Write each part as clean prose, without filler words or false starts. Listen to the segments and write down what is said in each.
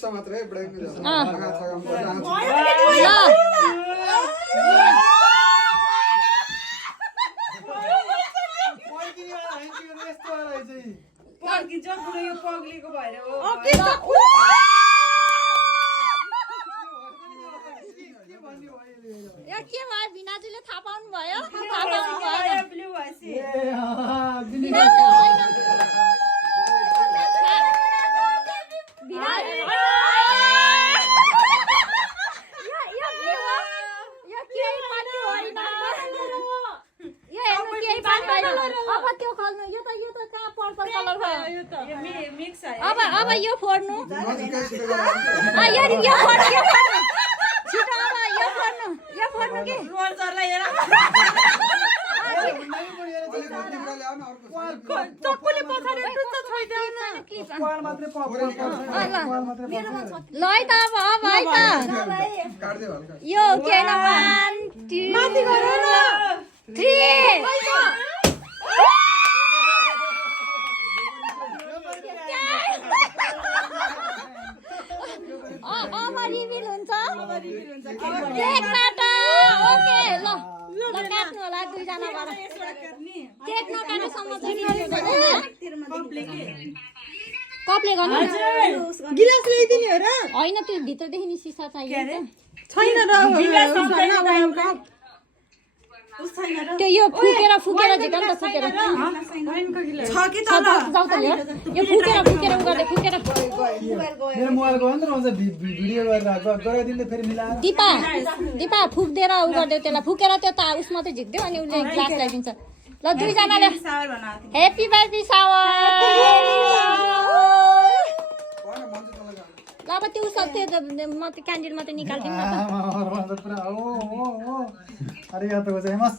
पुस्छ मात्रै ब्रेक नि के भयो बिनाजुले थाहा पाउनु भयो अब त्यो खोल्नु यो त कहाँ पर्पल कलर भयो अब यो फोड्नु यो फोड्नु के चक्कुले पछाडि टुच्च छोइदेऊ न ल है त अब है त यो के न 1 2 माथि गरे न 3 रिभिल हुन्छ केक काट ओके ल काट्नु होला दुईजनाबाट केक नकाटेसम्म चाहिँ कपले गर्नु गिलास ल्याइदिने हो र हैन त्यो भित्रदेखि नि सिसा चाहियो छैन र त्यो यो फुकेर झिकन त फुकेर छ कि त जाऊ त ल्याउ यो फुकेर उगाले फुकेर मेरो मोबाइलको अन्त हुन्छ भिडियो गरेर गराइदिँदै फेरि मिलाएर दिपा फुक्देर उ गर्दै त्यसलाई फुकेर त्यो त उस मात्रै झिक्दियो अनि उसले ग्लास ल्याइदिन्छ ल दुईजनाले ह्यापी बर्थडे सावर ल अब त्यो सक्थे म त क्यान्डल मात्रै निकाल्दिम न त पुरा arigatou gozaimasu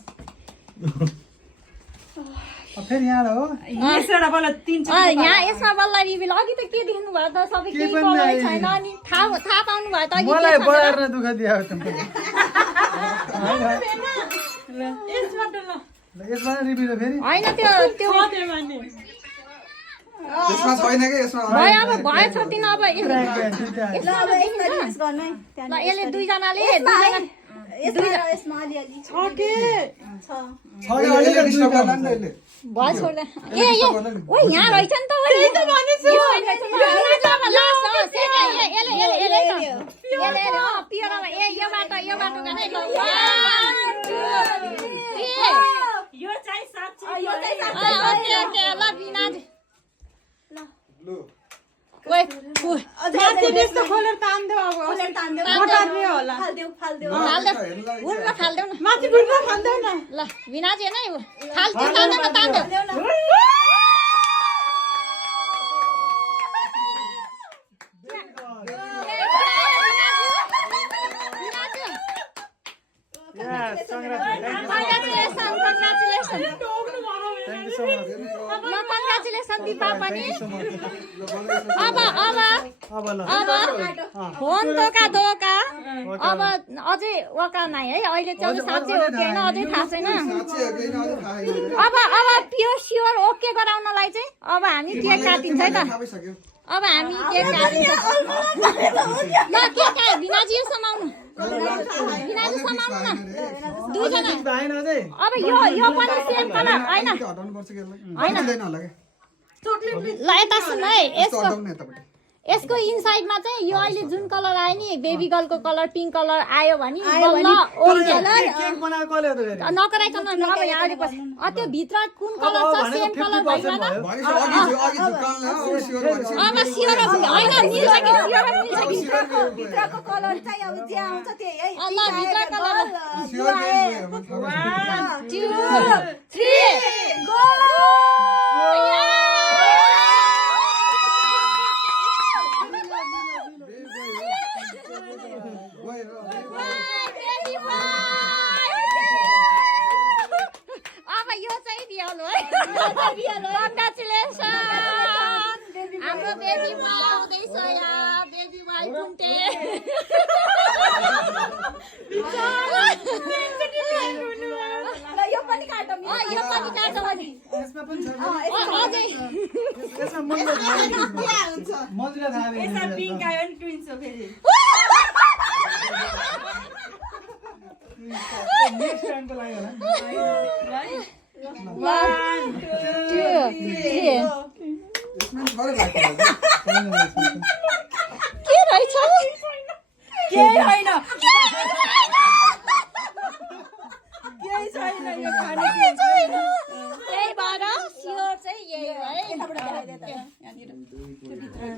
फेरि यहाँ हो यहाँ यसमा बल्ल रिभिल अघि त के देख्नु भयो त सबै केही कलरै छैन अनि थाहा पाउनु भयो त मलाई बढाएर दुःख दियो यसमा रिभिल फेरि हैन त्यो यसमा छैन के यसमा भयो अब भयो छोड्दिन अब ल यसले दुईजनाले यसमा अलिअलि छ के भयो छोड्दा ए ओ यहाँ रहेछ नि त त्यही त भनेछु पियरमा ए यो बाटो गर्ने यो चाहिँ साच्चै ओके ल बिनाज ल ओए माथि त्यस्तो खोलेर तान्देऊ अब मोटरले होला फाल्देऊ फाल्देऊ न माथि बुढ्न फाल्देऊ न ल बिनाज हेर्न तान्देऊ Congratulations दिपा पनि अब फोन दोका अब अझै वका नै है अहिले चाहिँ साँच्चै हो कि हैन अझै थाहा छैन अब प्योर ओके गराउनलाई चाहिँ अब हामी केक काटिन्छ है त अब हामी केक काटिन्छ ल केक बिनाजी समाउनु बिनाजी समाउनु न दुईजना अब यो पनि सेम कलर हैन ल यता सुन है यसको इनसाइडमा चाहिँ यो अहिले जुन कलर आयो नि बेबी गर्लको कलर पिङ्क कलर आयो भने नकराइकन अब यहाँ अलिपछि त्यो भित्र कुन कलर छ सेम कलर भइसक्यो अब सियोर होइन मिल्छ कि सियोर मिल्छ कि भित्रको कलर चाहिँ अब जे आउँछ त्यही है ल भित्र कलर 1 2 3 गो हाम्रो बेबी बोय आउँदैछ यहाँ बेबी बोय पुन्टे ल यो पनि पनि काट्छ भने यसमा पनि छ अझै यसमा मन्दिर थाहा मन्दिर थाहा यसमा पिङ्क आयो नि ट्विन्स हो फेरि नेक्स्ट टाइमको लागि होला यसमा छ रे बाकी के रहेछ केही होइन केही छैन यो खाने त्यही भएर स्योर चाहिँ यही हो है